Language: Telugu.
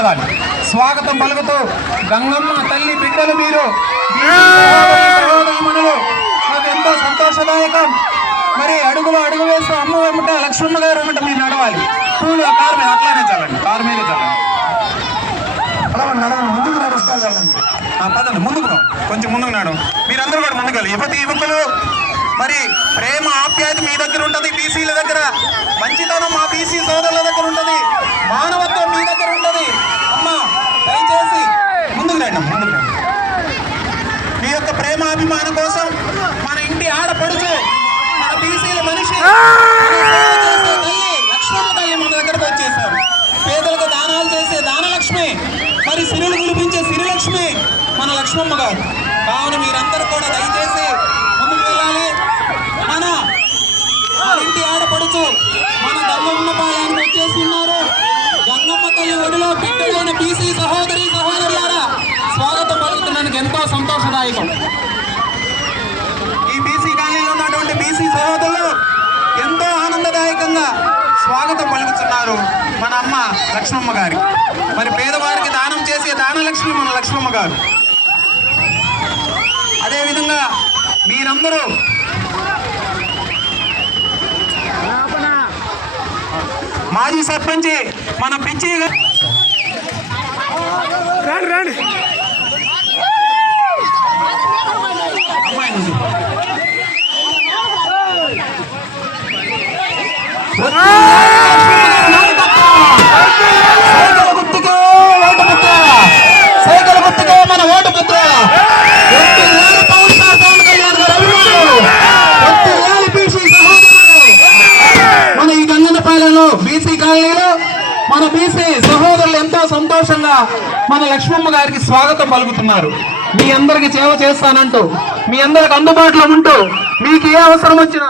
ధన్యవాదాలు. స్వాగతం పలుకుతూ గంగమ్మ తల్లి బిడ్డలు మీరు సహోదరీమణులు, నాకు ఎంతో సంతోషదాయకం. మరి అడుగులో అడుగు వేస్తూ అమ్మ వెంట లక్ష్మమ్మ గారు వెంట మీరు నడవాలి. పూలు ఆ కారు మీద అట్లానే చల్లండి, కారు మీదే చల్లండి. ముందుకు నడుస్తాను పదండి, ముందుకు కొంచెం ముందుకు నాడు. మీరందరూ కూడా ముందుకు వెళ్ళి యువకులు మరి ప్రేమ ఆప్యాయత మీ దగ్గర ఉంటుంది, బీసీల దగ్గర మంచితనం మా బీసీ సోదరుల దగ్గర ఉంటుంది, మానవత్వం మీ దగ్గర ఉంటుంది. అమ్మ దయచేసి ముందుకు రండి, ముందుకు రండి. మీ యొక్క ప్రేమాభిమానం కోసం మన ఇంటి ఆడపడుచు, మన బీసీల మనిషి లక్ష్మమ్మ తల్లి మన దగ్గరకు వచ్చేసారు. పేదలకు దానాలు చేసే దానలక్ష్మి, మరి సిరులు కురిపించే సిరిలక్ష్మి మన లక్ష్మమ్మ గారు. కావున మీరందరూ కూడా దయచేసి ముందుకు వెళ్ళాలి. మన ఇంటి ఆడపడుచు మన గంగమ్మ పాలయానికి వచ్చేసి ఉన్నారు. గంగమ్మ తల్లి ఒడిలో బిడ్డలైన బీసీ సహోదరులారా, స్వాగతం పలుకుతున్నందుకు ఎంతో సంతోషదాయకం. ఈ బీసీ కాలనీలో ఉన్నటువంటి బీసీ సహోదరులు ఎంతో ఆనందదాయకంగా స్వాగతం పలుకుతున్నారు మన అమ్మ లక్ష్మమ్మ గారి. మరి పేదవారికి దానం చేసే దానలక్ష్మి మన లక్ష్మమ్మ గారు. అదేవిధంగా మీరందరూ మాజీ సర్పంచి మన పిచ్చి రండి అమ్మాయి నుంచి సైకిల్ గుర్తుకే మన ఓటు ముద్ర. మన ఈ గంగన్నపాలెంలో బీసీ కాలనీలో మన బీసీ సహోదరులు ఎంతో సంతోషంగా మన లక్ష్మమ్మ గారికి స్వాగతం పలుకుతున్నారు. మీ అందరికి సేవ చేస్తానంటూ, మీ అందరికి అందుబాటులో ఉంటూ, మీకు ఏ అవసరం వచ్చినా